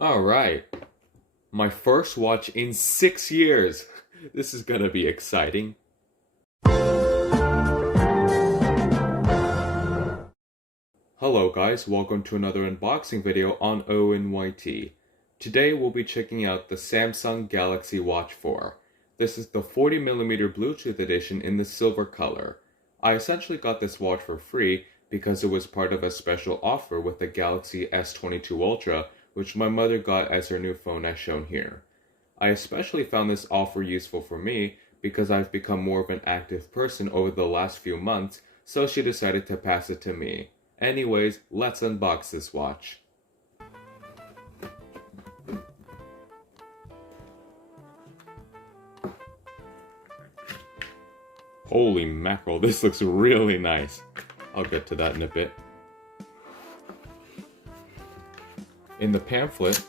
Alright, my first watch in 6 years. This is gonna be exciting. Hello guys, welcome to another unboxing video on ONYT. Today we'll be checking out the Samsung Galaxy Watch 4. This is the 40mm Bluetooth edition in the silver color. I essentially got this watch for free because it was part of a special offer with the Galaxy S22 Ultra, which my mother got as her new phone as shown here. I especially found this offer useful for me because I've become more of an active person over the last few months, so she decided to pass it to me. Anyways, let's unbox this watch. Holy mackerel, this looks really nice. I'll get to that in a bit. In the pamphlet,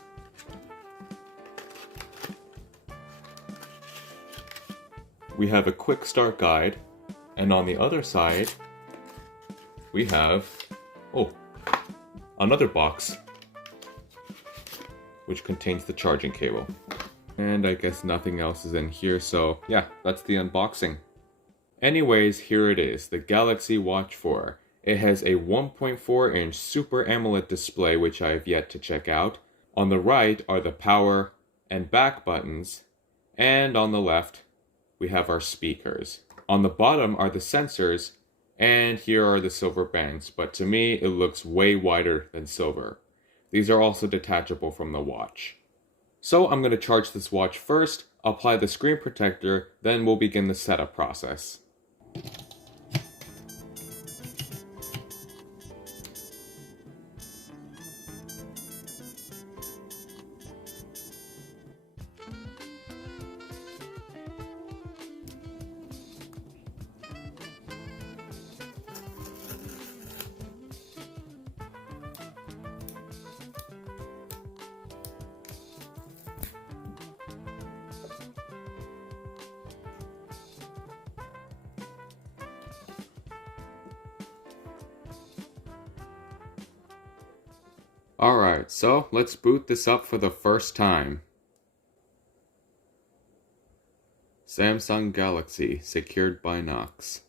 we have a quick start guide, and on the other side, we have, another box, which contains the charging cable. And I guess nothing else is in here, so yeah, that's the unboxing. Anyways, here it is, the Galaxy Watch 4. It has a 1.4-inch Super AMOLED display, which I have yet to check out. On the right are the power and back buttons, and on the left, we have our speakers. On the bottom are the sensors, and here are the silver bands, but to me, it looks way wider than silver. These are also detachable from the watch. So I'm going to charge this watch first, apply the screen protector, then we'll begin the setup process. Alright, so let's boot this up for the first time. Samsung Galaxy, secured by Knox.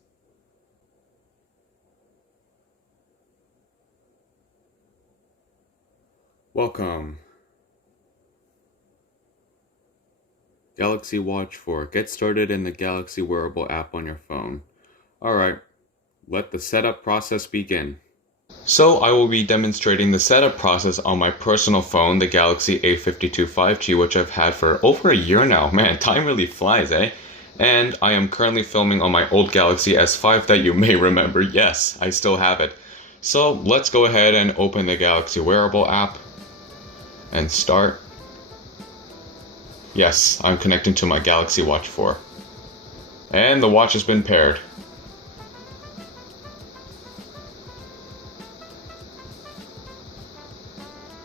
Welcome. Galaxy Watch 4. Get started in the Galaxy wearable app on your phone. Alright, let the setup process begin. So I will be demonstrating the setup process on my personal phone, the Galaxy A52 5G, which I've had for over a year now. Man, time really flies, eh? And I am currently filming on my old Galaxy S5 that you may remember. Yes, I still have it. So let's go ahead and open the Galaxy wearable app and start. Yes, I'm connecting to my Galaxy Watch 4. And the watch has been paired.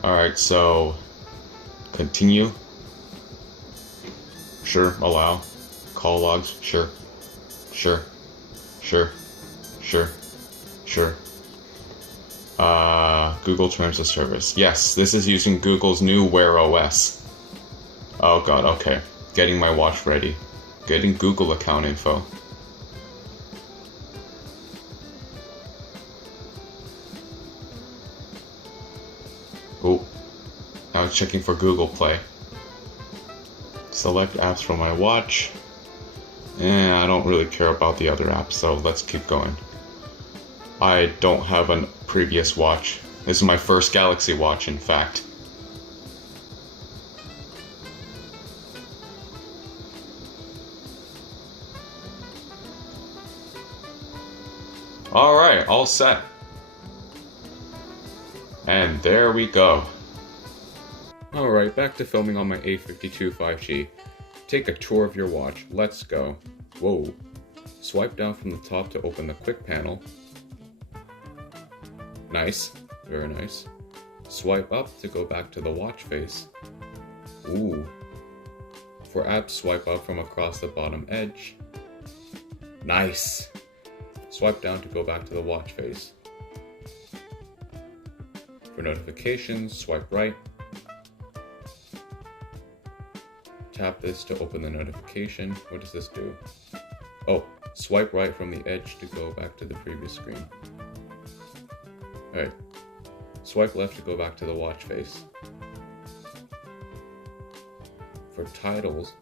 Alright, so continue. Sure, allow. Call logs, sure. Sure. Sure. Sure. Sure. Google Terms of Service. Yes, this is using Google's new Wear OS. Oh god, okay. Getting my watch ready. Getting Google account info. Oh, now it's checking for Google Play. Select apps from my watch. I don't really care about the other apps, so let's keep going. I don't have a previous watch. This is my first Galaxy watch, in fact. Alright, all set. And there we go. Alright, back to filming on my A52 5G. Take a tour of your watch. Let's go. Whoa. Swipe down from the top to open the quick panel. Nice. Very nice. Swipe up to go back to the watch face. Ooh. For apps, swipe up from across the bottom edge. Nice. Swipe down to go back to the watch face. For notifications, swipe right. tap this to open the notification. What does this do? Oh, swipe right from the edge to go back to the previous screen. Alright, swipe left to go back to the watch face. For tiles,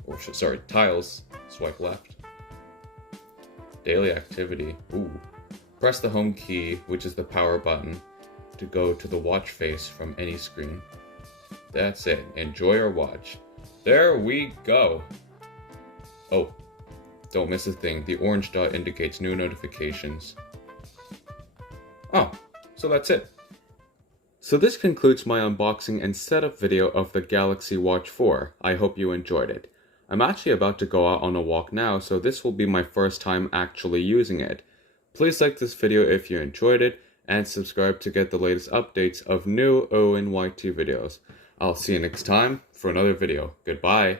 swipe left. Daily activity, ooh. Press the home key, which is the power button, to go to the watch face from any screen. That's it, enjoy your watch. There we go! Oh, don't miss a thing, the orange dot indicates new notifications. Oh, so that's it. So this concludes my unboxing and setup video of the Galaxy Watch 4. I hope you enjoyed it. I'm actually about to go out on a walk now, so this will be my first time actually using it. Please like this video if you enjoyed it, and subscribe to get the latest updates of new ONYT videos. I'll see you next time for another video. Goodbye.